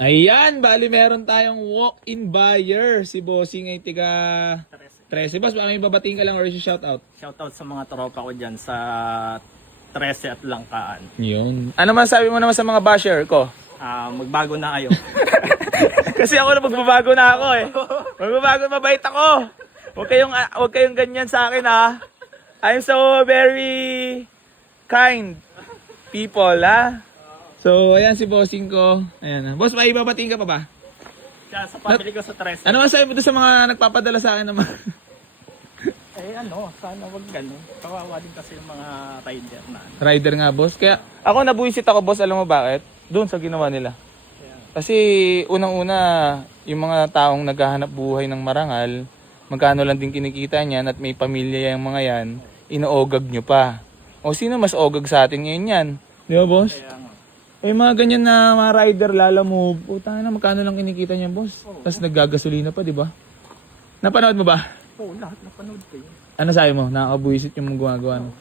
Ayan, bali meron tayong walk-in buyer. Si Bossing ay tiga 13. Boss, baka may babating ka lang or shoutout. Shoutout sa mga tropa ko dyan sa 13 at Langkaan. Yun. Ano man sabi mo naman sa mga basher ko? Magbago na kayo. Kasi ako na magbabago na ako eh. Magbabago, mabait ako. Huwag kayong ganyan sa akin ha. I'm so very kind people ha. So, ayan si bossing ko. Ayan. Boss, may ibabatiin ka pa ba? Kaya sa family ko sa 13. Ano masabi mo doon sa mga nagpapadala sa akin naman? Sana wag ganun. Kawawa din kasi yung mga rider na. Rider nga, boss. Kaya ako nabuisit ako, boss. Alam mo bakit? Doon sa ginawa nila. Kasi unang-una, yung mga taong naghahanap buhay ng marangal, magkano lang din kinikita niyan at may pamilya yung mga yan, inoogag nyo pa. O sino mas ogag sa atin ngayon yan? Di ba, boss? Eh mga ganyan na mga rider lalamove, utang na magkano lang kinikita niya, boss. Tapos naggagasolina pa, di ba? Napanood mo ba? Oo, lahat napanood ko yun. Ano sabi mo? Nakakabuisit yung gumagawa. No?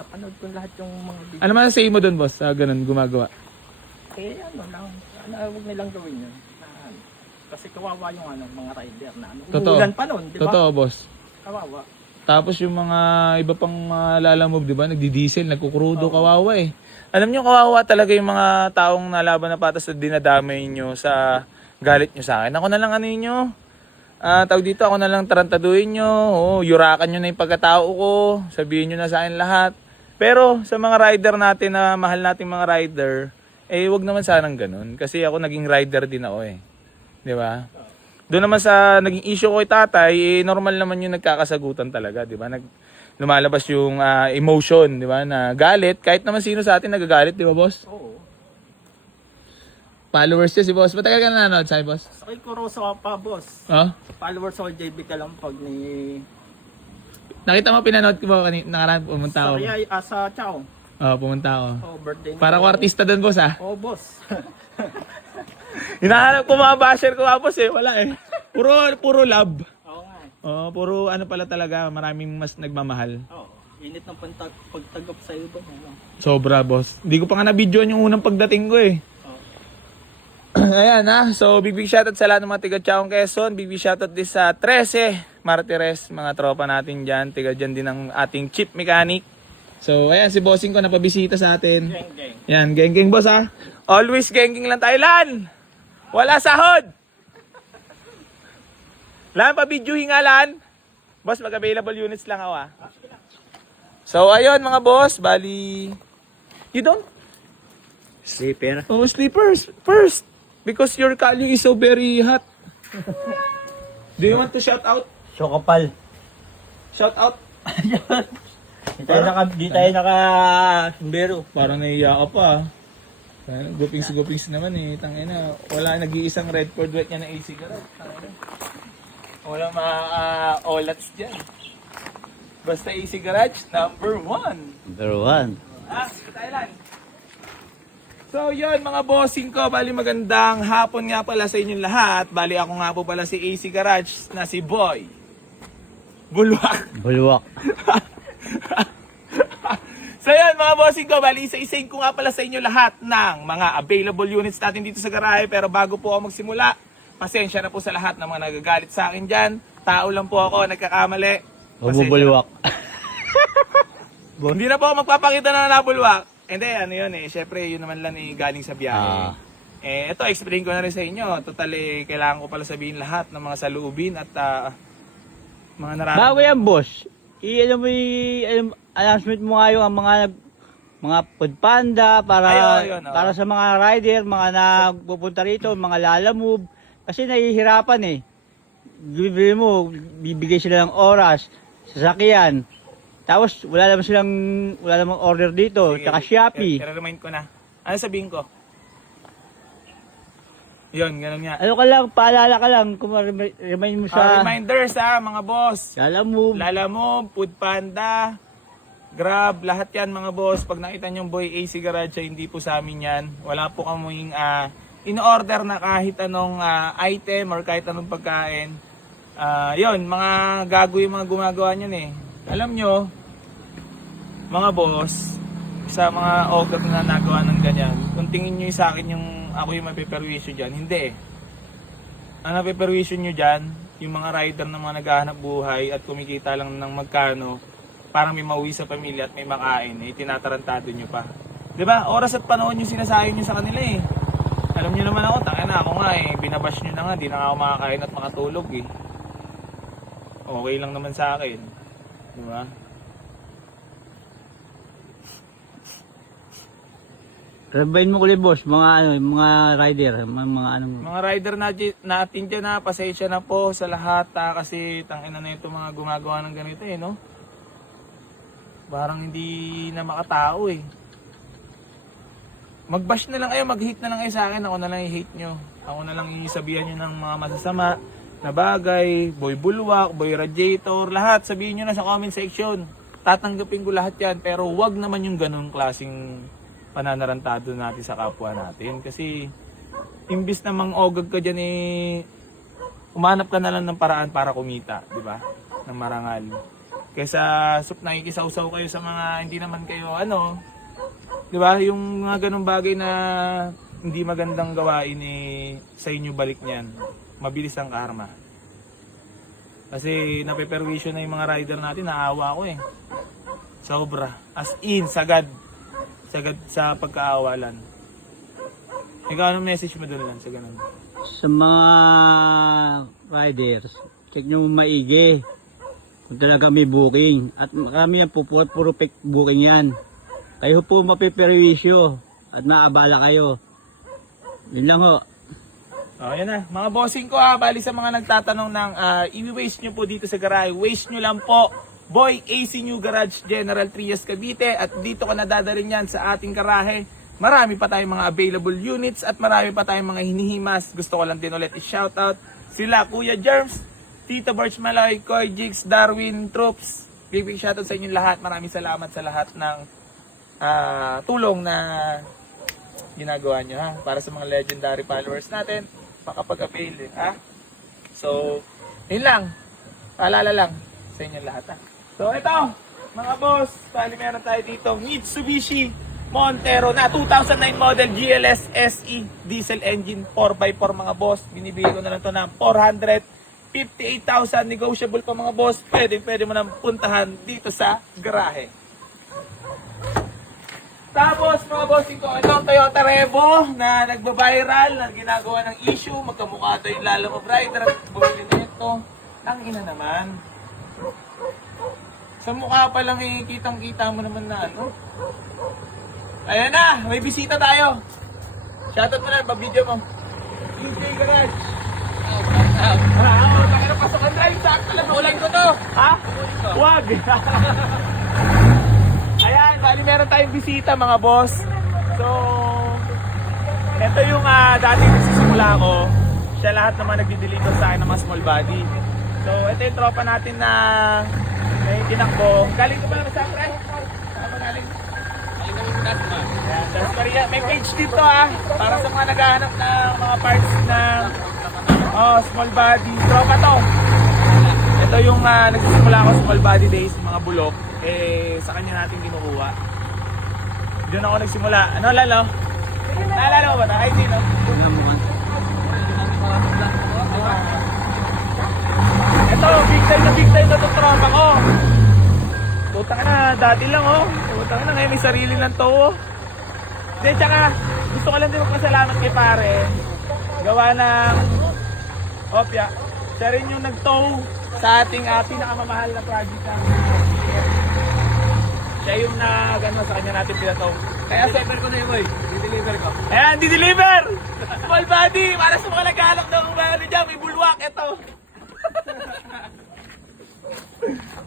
Napanood ko lahat yung mga video. Ano man say mo doon, boss? Sa ganun gumagawa. Lang. Sana wag nilang gawin yun. Kasi kawawa yung mga rider na. Totoo. Umuulan pa nun, di ba? Totoo, boss. Kawawa. Tapos yung mga iba pang lalamove, di ba? Nagdi-diesel, nagkukrudo, kawawa eh. Alam nyo, kawawa talaga yung mga taong nalaban na patas na dinadamay nyo sa galit nyo sa akin. Ako na lang ano nyo. Tawag dito, ako na lang tarantaduhin nyo. Yurakan nyo na yung pagkatao ko. Sabihin nyo na sa akin lahat. Pero sa mga rider natin na mahal nating mga rider, eh wag naman sanang ganun. Kasi ako naging rider din ako eh. Di ba? Doon naman sa naging issue ko kay tatay, eh, normal naman yung nagkakasagutan talaga. Di ba? Lumalabas yung emotion, di ba? Na galit. Kahit naman sino sa atin nagagalit, di ba, boss? Oo. Followers niya si boss. Matagal ka na nanonood sa'yo, boss? Sakay ko Rosa pa, boss. Oh? Followers ako JB Kalampag ni... Nakita mo pinanood ko ba kanina? Nakaraan pumunta ako. Sa Chao. Pumunta ako. Birthday niya. Para ko artista doon, boss, ha? Oo, boss. Hinahanap ko mga basher ko, boss, eh. Wala, eh. Puro love. Oo nga. Puro ano pala talaga, maraming mas nagmamahal. Oo. Init ng pagtagap sa iyo ba? Sobra, boss. Hindi ko pa nga na-videoan yung unang pagdating ko, eh. Ayan ha, so big shoutout sa lahat ng mga tiga Chaong Quezon, big shoutout din sa 13 Martires, mga tropa natin dyan, tiga dyan din ng ating chief mechanic. So ayan, si bossing ko napabisita sa atin. Geng. Yan, geng boss ha. Always geng lang tayo, Lan. Wala sahod. Lan, pabidyuhin nga Lan. Boss, mag-available units lang ako ha. So ayun mga boss, bali, you don't? Sleeper. Oh, sleepers first. Because your Kali is so very hot. Do you want to shout out? Sokopal. Shout out? Di tayo naka-sumbero. Parang naiiya ka pa. Gupings naman eh. Tangina, wala nag-iisang red cord wet niya na AC garage. Wala olats dyan. Basta AC garage, number 1. Number 1. Thailand. So yun mga bossing ko, bali magandang hapon nga pala sa inyong lahat. Bali ako nga po pala si AC Garage na si Boy Bulwak. So yun mga bossing ko, bali isa-isain ko nga pala sa inyo lahat ng mga available units natin dito sa garahe. Pero bago po ako magsimula, pasensya na po sa lahat ng mga nagagalit sa akin dyan. Tao lang po ako, nagkakamali. Bumubulwak. Hindi na po ako magpapakita na nabulwak. Hindi, ano yun eh. Siyempre, yun naman lang eh, galing sa biyahe. Ito, explain ko na rin sa inyo. Total eh, kailangan ko pala sabihin lahat ng mga saluubin at mga nararamdaman. Bago yan, boss. I-ano mo announcement mo nga yung mga food panda para Ayun, para sa mga rider, mga nagpupunta rito, mga lalamove. Kasi nahihirapan eh. Bibigay sila ng oras, sasakyan. Tapos wala namang order dito, Sige, tsaka Shopee. i-remind ko na. Ano sabihin ko? Yun, ganun nga. Ano ka lang, paalala ka lang, kung remind mo sa Reminders mga boss. lalamove. Lalamove, Food Panda, Grab, lahat yan mga boss. Pag nakita nyo Boy AC Garage, hindi po sa amin yan. Wala po kaming in-order na kahit anong item or kahit anong pagkain. Yun, mga gago yung mga gumagawa nyan eh. Alam nyo, mga boss, sa mga ogag na nagawa ng ganyan, kung tingin nyo sa akin yung ako yung mapiperwisyo dyan. Hindi eh. Ang napiperwisyo nyo dyan, yung mga rider na mga naghahanap buhay at kumikita lang ng magkano, parang may mauwi sa pamilya at may makain, eh, tinatarantado nyo pa. 'Di ba? Oras at panahon yung sinasayang nyo sa kanila eh. Alam nyo naman ako, tangina ako nga eh, binabash nyo na nga, di na ako makakain at makatulog eh. Okay lang naman sa akin. 'Di ba? Sabayin mo ulit boss, mga rider, mga anong... Mga rider natin dyan na, pasensya na po sa lahat kasi tangina na ito mga gumagawa ng ganito eh, no? Parang hindi na makatao eh. Mag-bash na lang kayo, mag-hate na lang kayo sa akin, ako na lang i-hate nyo. Ako na lang isabihan nyo ng mga masasama na bagay, boy bulwak, boy radiator, lahat sabihin nyo na sa comment section. Tatanggapin ko lahat yan, pero wag naman yung ganung klaseng pananarantado natin sa kapwa natin. Kasi imbis na mang-ogag ka dyan eh, umanap ka na lang ng paraan para kumita, di ba? Ng marangal. Kaysa nakikisaw-saw kayo sa mga hindi naman kayo di ba? Yung mga ganung bagay na hindi magandang gawain eh, sa inyo balik niyan. Mabilis ang karma. Kasi napeperwisyo na yung mga rider natin, naawa ko eh. Sobra. As in, sagad sa pagkaawalan. Ikaw, anong message mo doon lang sa ganun? Sa mga riders, check nyo maigi kung talaga may booking. At marami yan po, puro fake booking yan. Kayo po mapiperwisyo at maabala kayo. Yun lang ho. Yan na. Mga bossing ko bali sa mga nagtatanong ng i-waste nyo po dito sa garahe. Waste nyo lang po. Boy AC New Garage General Trias Cavite at dito ka nadadalhin yan sa ating garahe. Marami pa tayong mga available units at marami pa tayong mga hinihimas. Gusto ko lang din ulit i-shoutout sila Kuya Germs, Tito Birch Maloy, Koy Jigs, Darwin, Troops. Big shoutout sa inyo lahat. Maraming salamat sa lahat ng tulong na ginagawa nyo para sa mga legendary followers natin makapag-avail So, yun lang. Paalala lang sa inyo lahat So ito, mga boss, bali meron tayo dito Mitsubishi Montero na 2009 model GLS SE diesel engine 4x4 mga boss. Binibigay ko na lang to ng 458,000 negotiable pa mga boss. Pwede mo nang puntahan dito sa garahe. Tapos mga bossing ko, itong Toyota Revo na nagba-viral, na ginagawa ng issue, magkamukha ito yung Lalamove Rider at bumili na ito. Ang ina naman. Sa mukha pa lang kitang-kita mo naman na Ayan na, may bisita tayo. Shoutout mo na, pa-video mo. DJ Garage. Takina pasok ang drive, sakto lang. Ulan ko to. Ha? Wag. Ayan, bali meron tayong bisita mga boss. So, ito yung dati nagsisimula ko. Siya lahat naman nagdi-deliver sa akin ng mga small body. So, ito yung tropa natin na may tinakbo. Galing ko ba naman sa pre? Saan ba galing? Galing kami sa Dasma. Ayan, Dasma. May page dito para sa mga naghahanap ng mga parts ng small body. Tropa to. Ito yung nagsisimula ko small body days, mga bulok. Sa kanya natin kinukuha. Doon ako nagsimula. Ano, Lalo? Naalala mo ba ito? Ay, no? Ito, big time na itong tropa ko. Putang na, dati lang Putang na, ngayon may sarili ng tow Then, tsaka, gusto ko lang din magpasalamat kay pare. Gawa ng Opya. Siya rin yung nag-tow sa ating pinakamamahal na project namin. Siya yung sa kanya natin pinatow. Kaya deliver ko na yun, boy. Di-deliver ko. Ayan, di-deliver! Small body! Para sa mga naghahanap ng dyan, may bulwak. Ito.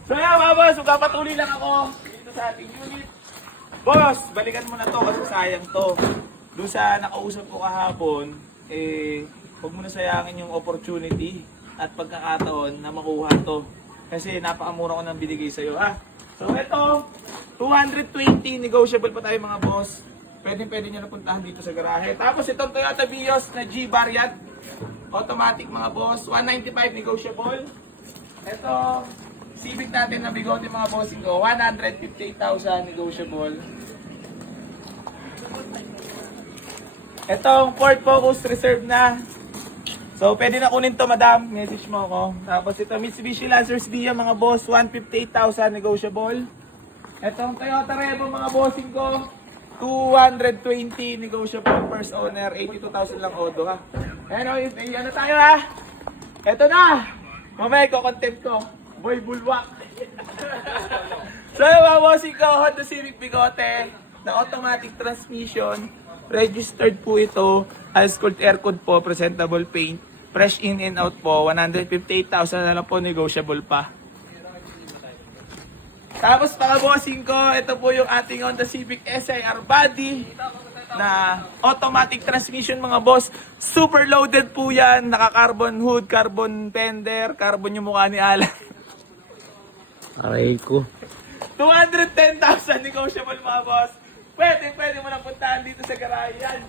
So yan mga boss, magpapatuloy lang ako dito sa ating unit. Boss, balikan mo na to kasi sayang to. Doon sa nakausap ko kahapon, huwag mo na sayangin yung opportunity at pagkakataon na makuha to. Kasi napakamura ko nang binigay sa'yo So ito, 220, negotiable pa tayo mga boss. Pwede nyo napuntahan dito sa garahe. Tapos itong Toyota Vios na G-Variant, automatic mga boss, 195 negotiable. Ito, Civic natin na bigote mga bossing ko, 158,000 negotiable. Itong Ford Focus reserve na. So, pwede na kunin to, madam. Message mo ako. Tapos ito, Mitsubishi Lancer Dia, mga boss. 158,000 negotiable. Itong Toyota Revo, mga bossing ko. 220 negotiable. First owner, 82,000 lang odo, ha. Ano, ano tayo, ha? Ito na. Mamaya ko, content ko. Boy Bulwak. So, yung mga bossing ko, Honda Civic Bigote na automatic transmission. Registered po ito. Ice cold aircon po, presentable paint. Fresh in and out po. 158,000 na lang po, negotiable pa. Tapos mga bossing ko, ito po yung ating Honda Civic SIR body na automatic transmission, mga boss. Super loaded po yan. Naka-carbon hood, carbon fender, carbon yung mukha ni Alan. Aray ko. 210,000 negotiable, mga boss. Pwede mo na puntahan dito sa garahe yan.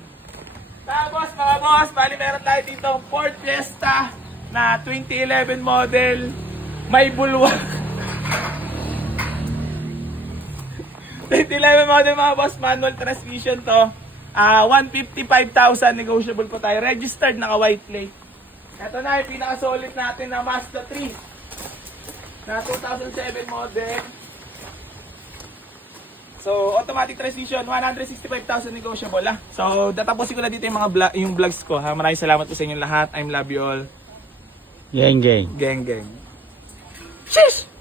Tapos mga boss, bali meron tayo dito Ford Fiesta na 2011 model. May bulwak. 2011 model, mga boss, manual transmission to. 155,000 negotiable po tayo. Registered, naka white plate. Ito na yung pinaka-solid natin na Mazda 3 na 2007 model. So, automatic transmission, 165,000 negotiable, ha. So, tatapusin ko na dito yung mga yung vlogs ko, ha. Maraming salamat po sa inyong lahat. I love you all. Geng, geng. Gang, gang. Shish!